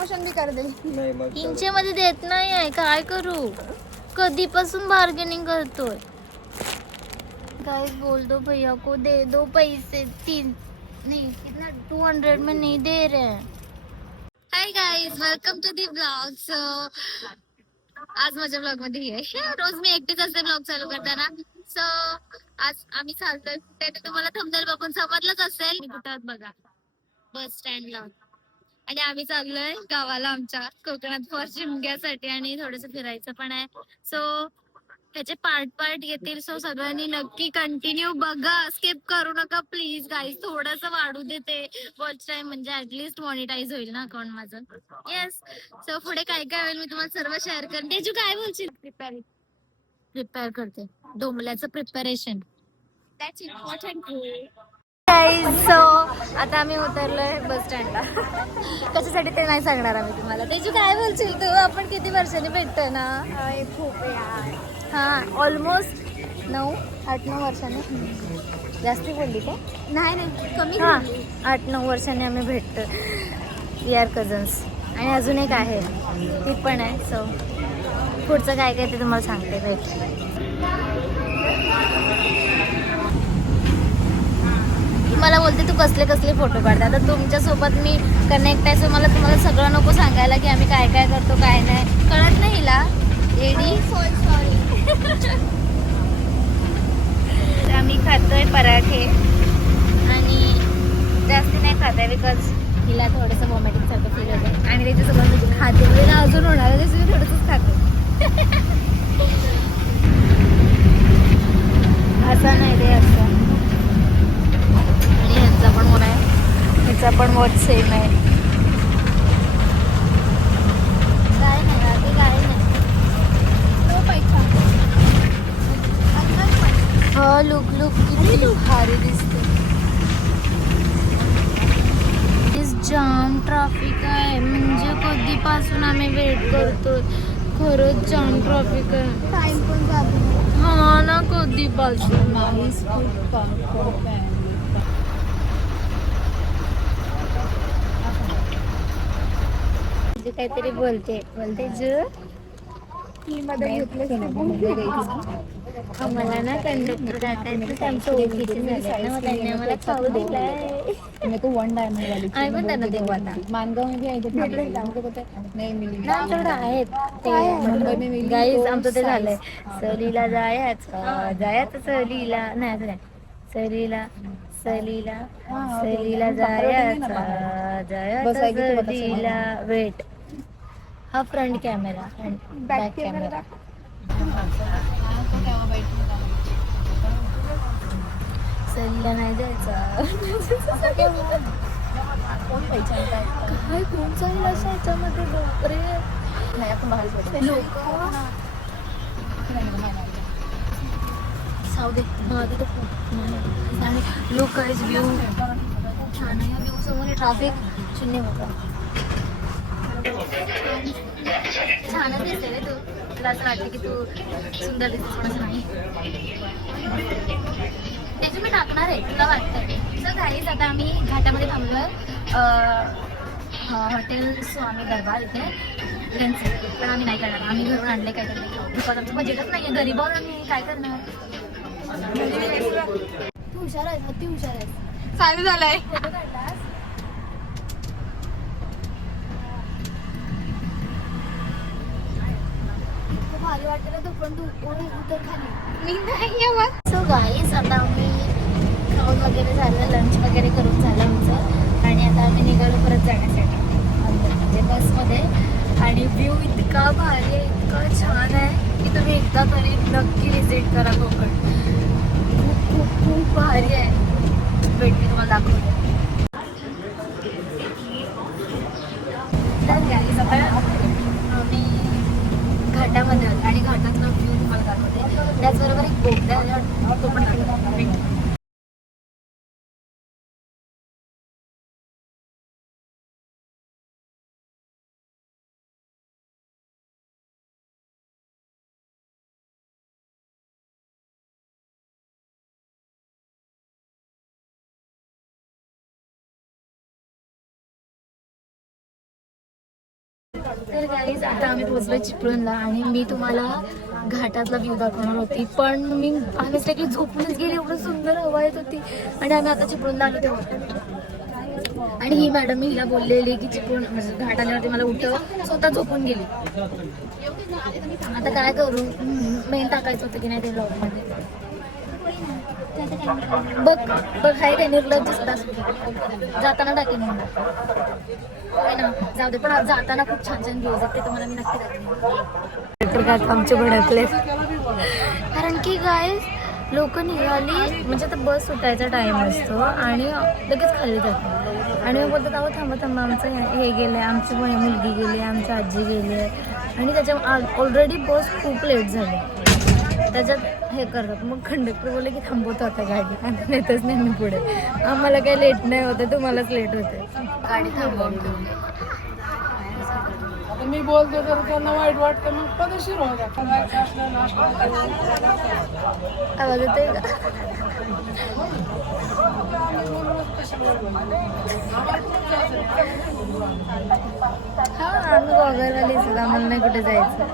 Promotion भी कर दे. नाही मग 300 मध्ये देत नाही आहे, काय करू? कधीपासून बार्गेनिंग करतोय. गाइस बोल दो भैया को दे दो पैसे. 3 नहीं कितना 200 में नहीं दे रहे हैं. Hi guys, welcome to the blog. So आज माझ्या ब्लॉग मध्ये ये. रोज मी एकटीच असते ब्लॉग चालू करताना. सो आज आम्ही चालतोय कुठे ते तुम्हाला थंबनेल बघून समजलंच असेल. मी कुठे आहोत बघा, बस स्टँडला. आणि आम्ही चाललोय गावाला आमच्या कोकणात फॉर शिमग्यासाठी आणि थोडस फिरायचं पण आहे. सो त्याचे पार्ट येतील. सो सगळ्यांनी नक्की कंटिन्यू बघा, स्किप करू नका प्लीज गाईज. थोडस वाढू देते वॉच टाइम, म्हणजे ऍटलीस्ट मॉनिटाईज होईल ना अकाउंट माझं. येस. सो पुढे काय काय होईल मी तुम्हाला सर्व शेअर करेन. तेजू काय बोलशील? प्रिपेअर करते डोंबल्याचं प्रिपरेशन. That's important. सो आता आम्ही उतरलोय बस स्टँडला. कशासाठी ते नाही सांगणार आम्ही तुम्हाला. तेजू काय बोलशील तू? आपण किती वर्षांनी भेटतोय ना. खूप यार. हा ऑलमोस्ट 8-9 वर्षांनी. जास्ती बोलली का? नाही कमी. हा 8-9 वर्षांनी आम्ही भेटतो. We are cousins. आणि अजून एक आहे, ती पण आहे. सो पुढचं काय काय ते तुम्हाला सांगते भेट. मला बोलते तू कसले कसले फोटो काढते. आता तुमच्यासोबत मी कनेक्ट आहे. सो मला तुम्हाला सगळं नको सांगायला की आम्ही काय काय करतो काय नाही. कळत नाही हिला एडी. सॉरी. आम्ही खातोय पराठे आणि जास्त नाही खात आहे बिकॉज हिला थोडंसं वॉमिटिंग सारखं फील होतं. आणि त्याच्यासोबत मी खाते म्हणजे अजून होणार आहे, मी थोडंसंच खाते. असं नाही ते असं. आणि ह्यांचा पण वॉच आहे, ह्याचा पण वॉच सेम आहे. काय नाही बाकी काय नाही. तो पैसा. हो लुक किती भारी दिसते. जाम ट्रॅफिक आहे, म्हणजे कधीपासून आम्ही वेट करतो. खरंच जाम ट्रॅफिक आहे. टाइम पण जातो. हा ना कधीपासून. काहीतरी बोलते जू. आम्हाला ना कंडक्टर काकांचं त्यांचं ओळखीचे झाले ना, मग त्यांनी आम्हाला खाऊ दिलाय. आम्ही पण त्यांना देऊ आता. आमच्याकडे आहेत ते गाईज. आमचं ते झालंय. सहलीला जायचं सहलीला नाही सहलीला जायचं सहलीला. वेट, हा फ्रंट कॅमेरा आणि बॅक कॅमेरा. सहलीला नाही जायचं. काय कोण जाईल असं याच्यामध्ये? बापरे साऊ दे. आणि लोक व्ह्यू छान आहे. व्ह्यू समोर ट्रॅफिक शून्य होतं. छानच दिसते रे तू. तुला असं वाटतं की तू सुंदर दिसतेस पण असं नाही. त्याची मी टाकणार आहे, तुला वाटतंय. सो गाईज आता आम्ही घाटामध्ये थांबलोय. हॉटेल स्वामी दरबार इथे त्यांचे. पण आम्ही नाही करणार, आम्ही घरून आणले काहीतरी. बिकॉज आमचं बजेटच नाही आहे, गरीब आहोत आम्ही, काय करणार. तू हुशार आहेस, अति हुशार आहेस. चालू झालंय. फोटो काढलास? भारी वाटतं ना तू, पण तू उतर खाली. मी नाही बघ. सो गाईस आता आम्ही खाऊन वगैरे झालं, लंच वगैरे करून झालं आमचं. आणि आता आम्ही निघालो परत जाण्यासाठी म्हणजे बसमध्ये. आणि व्ह्यू इतका भारी आहे, इतका छान आहे की तुम्ही एकदा तरी नक्की व्हिजिट करा कोकण. खूप खूप खूप भारी आहे. भेट मी तुम्हाला दाखवते. तर गाईस आता आम्ही घाटामध्ये आहोत आणि घाटातला व्ह्यू तुम्हाला दाखवते. त्याचबरोबर एक बोगदा आहे, तो पण दाखवते. तर गाईज आता आम्ही पोहोचलो चिपळूणला आणि मी तुम्हाला घाटातला व्ह्यू दाखवणार होती, पण मी आम्ही झोपूनच गेली. एवढं सुंदर हवा येत होती आणि आम्ही आता चिपळूणला आलो तेव्हा. आणि ही मॅडम मी हिला बोललेली की चिपळूण म्हणजे घाट आल्यावरती मला उठव, स्वतः झोपून गेली. आता काय करू, मेन टाकायचं होतं की नाही ते ब्लॉगमध्ये. बघ बघ हाय काय निर्लज्ज जाताना टाकेन होय ना, जाऊ दे. पण आज जाताना खूप छान छान व्ह्यूज आहेत, ते तुम्हाला मी नक्की दाखवेन. आमचे भडकले कारण की गाईज लोक निघाली म्हणजे आता बस सुटायचा टाइम असतो आणि लगेच खाली जातात आणि बोलतात अहो थांबा थांबा, आमचं हे गेलं आहे, आमची मुलगी गेली आहे, आमची आजी गेली आहे आणि त्याच्या ऑलरेडी बस खूप लेट झाली. त्याच्यात हे करतात. मग कंडक्टर बोलले की थांबवतो आता गाडी, आता नेतच नाही मी पुढे, आम्हाला काही लेट नाही होतं, तुम्हालाच लेट होते. गाडी थांबवली. मी बोलते तर त्यांना वाईट वाटतं, मग पदेशीर होता. आवाज येतोय का? हा आम्ही वगैरेवालीच, आम्हाला नाही कुठे जायचं.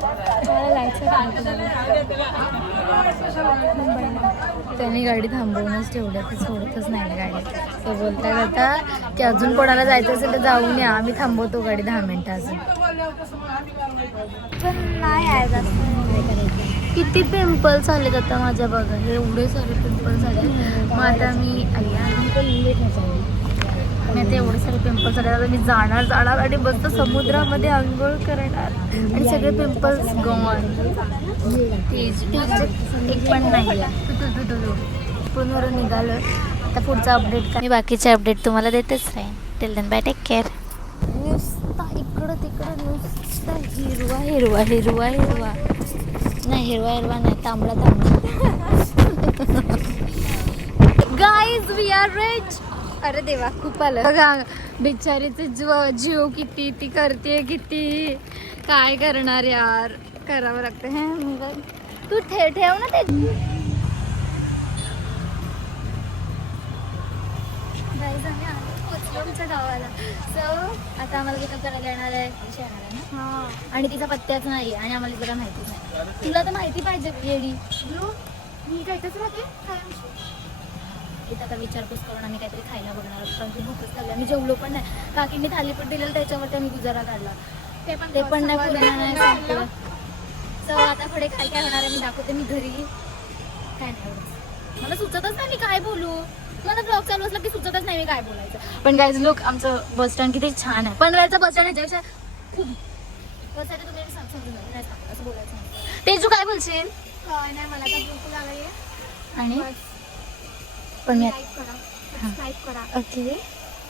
त्यांनी गाडी थांबवूनच ठेवलं, ते सोडतच नाही ना गाडी. ते बोलता करता की अजून कोणाला जायचं असेल तर जाऊन या, आम्ही थांबवतो गाडी 10 मिनिटं अजून. पण नाही आहे जास्त. किती पिंपल्स आलेत आता माझ्या बघा, एवढे सारे पिंपल्स आले. मग आता मी आता एवढे सारे पिंपल्स आले, आता मी जाणार आणि मस्त समुद्रामध्ये आंघोळ करणार आणि सगळे पिंपल्स गॉन. एक पण नाही पुण्यावरून निघालं. आता पुढचा अपडेट मी बाकीचे अपडेट तुम्हाला देतेच राहीन. Till then bye, take care. नुसता इकडं तिकडं नुसता हिरवा हिरवा हिरवा हिरवा नाही, हिरवा हिरवा नाही, तांबडा गाईज वी आर रिच. अरे देवा खूप आलं बघा. बिचारीचे जीव किती ती करते, किती काय करणार यार, करावं लागतं. हे तू ठेव ना ते. गाईज आम्ही पोचलो आमच्या गावाला. सो आता आम्हाला पिकअप करायला येणार आहे ना. हां, आणि तिचा पत्त्याच नाही आणि आम्हाला जरा माहितीच नाही. तुला तर माहिती पाहिजे येडी. मी काहीतच राहते इथं. आता विचारपूस करून आम्ही काहीतरी खायला बघणार आहोत, कारण की भूकच खाल्ली. आम्ही जेवलो पण नाही. काकींनी थालीपीठ दिलेलं त्याच्यावरती आम्ही गुजारा काढला. ते पण नाही पूर्ण नाही सांगितलं. सो आता पुढे काय काय होणार आहे मी दाखवते. मी घरी काय नाही, मला सुचतच नाही मी काय बोलू. मला ब्लॉग चालू असला की सुचतच नाही मी काय बोलायचं. पण गाईज लोक आमचं बस स्टँड किती छान आहे. पनवेलचं बस स्टँड ह्याच्यापेक्षा खूप बस आहे. तुम्ही समजून नाही असं बोलायचं. तेजू काय बोलशील? नाही मला तर बिलकुल आलंय. आणि पण मी सबस्क्राईब करा, ओके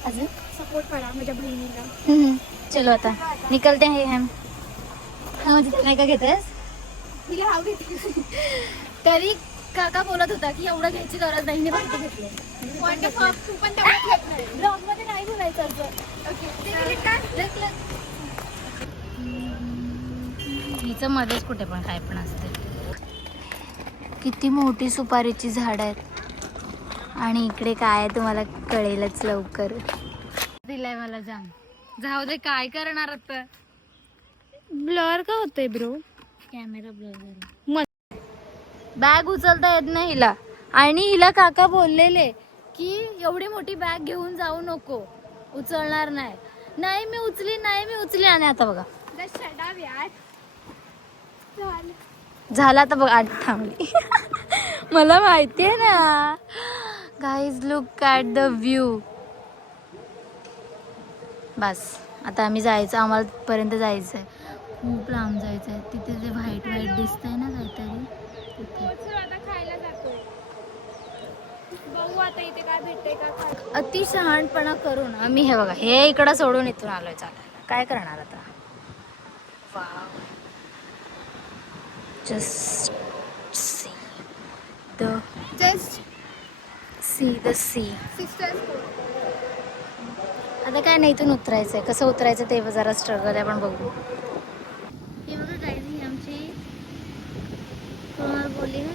अजून सपोर्ट करा माझ्या बहिणीला. चलो आता निकलते हैं हम. नाही का घेतेस? तिला हवी घेते. तरी काका बोलत होता की एवढं घ्यायची गरज नाही, मी फक्त घेतलं. तू पण तेवढं घेत नाही. ब्लॉग मध्ये नाही बोलायचं असं. हिचं मध्येच कुठे पण काय पण असते. किती मोठी सुपारीची झाड आहेत आणि इकडे काय आहे तुम्हाला कळेलच लवकर. दिलाय मला जाऊ दे, काय करणार आता. ब्लर का होतंय ब्रो? कॅमेरा ब्लर झाला. बॅग उचलता येत नाही हिला आणि हिला काका बोललेले की एवढी मोठी बॅग घेऊन जाऊ नको, उचलणार नाही. नाही मी उचली आणि आता बघा झाला. आता बघ आठ थांबली. मला माहिती आहे ना. Guys look at the view. बस आता आम्ही जायचं, आम्हाला पर्यंत जायचं आहे. खूप लांब जायचं आहे. तिथे जे व्हाईट दिसतंय ना काहीतरी, अति शहाणपणा करून आम्ही हे बघा हे इकडं सोडून इथून आलोय. चालायला काय करणार आता. Wow, just see the sea. आता काय नाही, इथून उतरायचंय. कसं उतरायचं ते जरा स्ट्रगल आहे, पण बघू. हे बघा गाईज, ही आमची कोणाला बोलली ना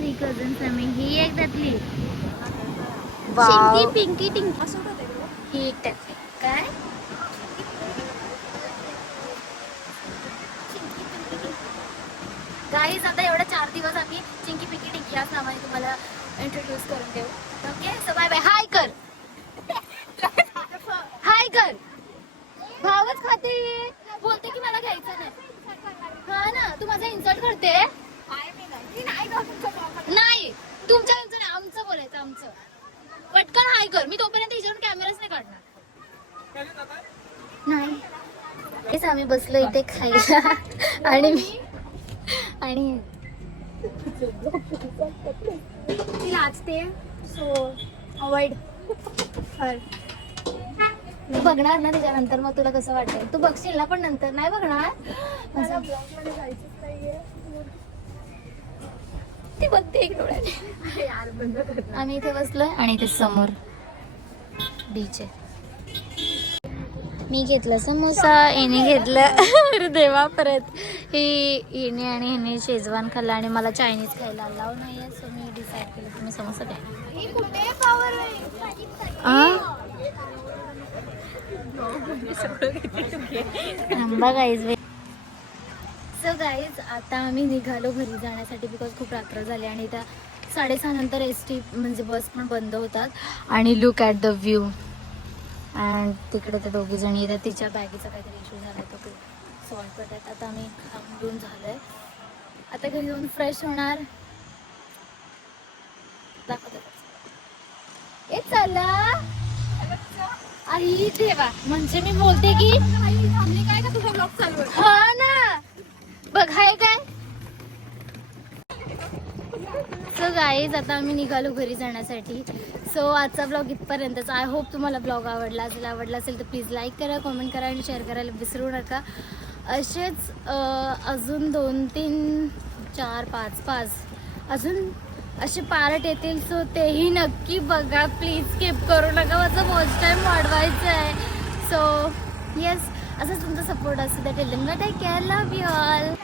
मी कझन्स आम्ही. ही एक त्यातली पिंकी टिंकी. ही एक त्यातली काय गाईज आता एवढे 4 दिवस आम्ही चिंकी पिंकी टिंकी याच नावाने तुम्हाला इंट्रोड्यूस करून देऊ. Okay so bye bye. Hi कर, हाय कर. भावच खाते, बोलते की मला घ्यायचं नाही. हा ना, तू माझा इन्सल्ट करते. नाही तुमच्या नाही, आमचं बोलायचं, आमचं. पटकन हाय कर. मी तोपर्यंत हिच्यावर कॅमेराच नाही काढणार. नाही हेच आम्ही बसलो इथे खायला आणि ती लाजते सो अवॉइड कर. तू बघणार ना त्याच्यानंतर मग तुला कसं वाटेल. तू बघशील ना पण नंतर नाही बघणार. ती बघते एक डोळ्याने. आम्ही इथे बसलोय आणि इथे समोर बीच आहे. मी घेतलं समोसा, येणे घेतलं अरे देवा परत येणे आणि ह्याने शेजवान खाल्ला आणि मला चायनीज खायला अलाव नाही आहे. सो मी डिसाईड केलं की मी समोसा खाईन. थांबा गाईज. सो गाईज आता आम्ही निघालो घरी जाण्यासाठी बिकॉज खूप रात्र झाली आणि त्या 6:30 नंतर ST म्हणजे बस पण बंद होतात. आणि look at the view. And तिकडे ते दोघी जणी येतात. तिच्या बॅगेचा काहीतरी इश्यू झाला तो ते सॉल्व करतात. आता आम्ही थांबून झालंय. आता घरी जाऊन फ्रेश होणार. ए चला आई देवा. म्हणजे मी बोलते की काय का तुझा ब्लॉग चालू आहे. हा ना बघ हाय काय. सो गाईज आता आम्ही निघालो घरी जाण्यासाठी. सो आजचा ब्लॉग इथपर्यंतच. आय होप तुम्हाला ब्लॉग आवडला असेल. आवडला असेल तर प्लीज लाईक करा, कमेंट करा आणि शेअर करायला विसरू नका. असेच अजून 2, 3, 4, 5 अजून असे पार्ट येतील. सो तेही नक्की बघा. प्लीज स्किप करू नका. माझं वॉच टाईम वाढवायचं आहे. सो येस असंच तुमचा सपोर्ट असतो. Tell them take care. Love you all.